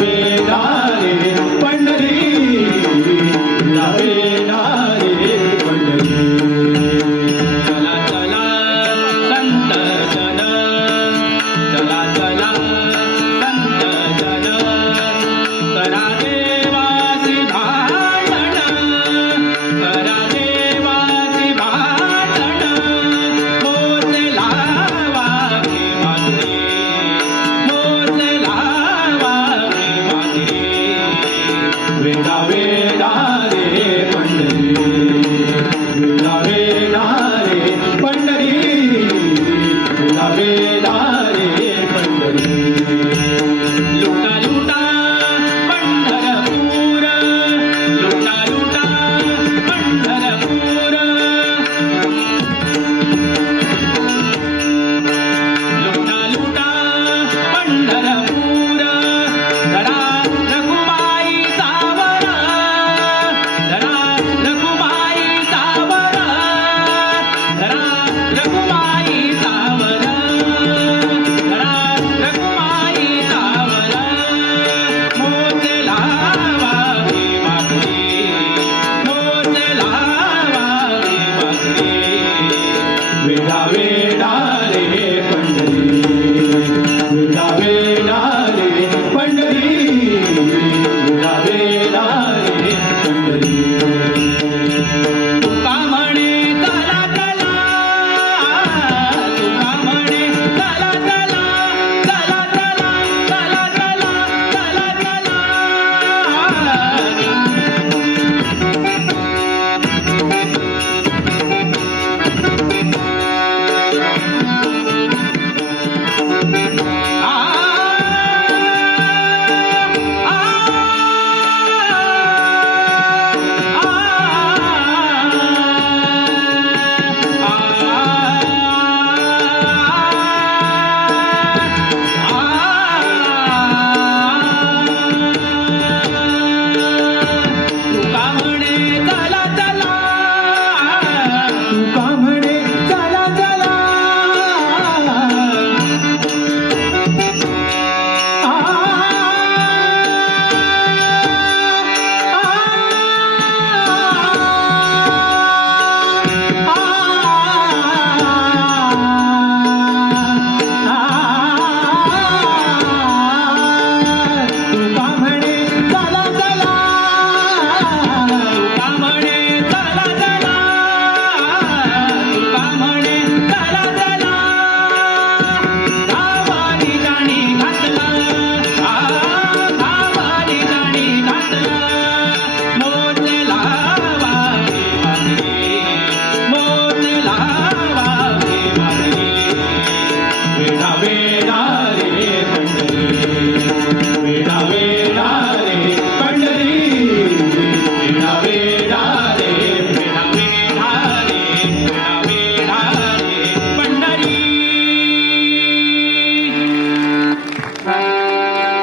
Amen. 哪里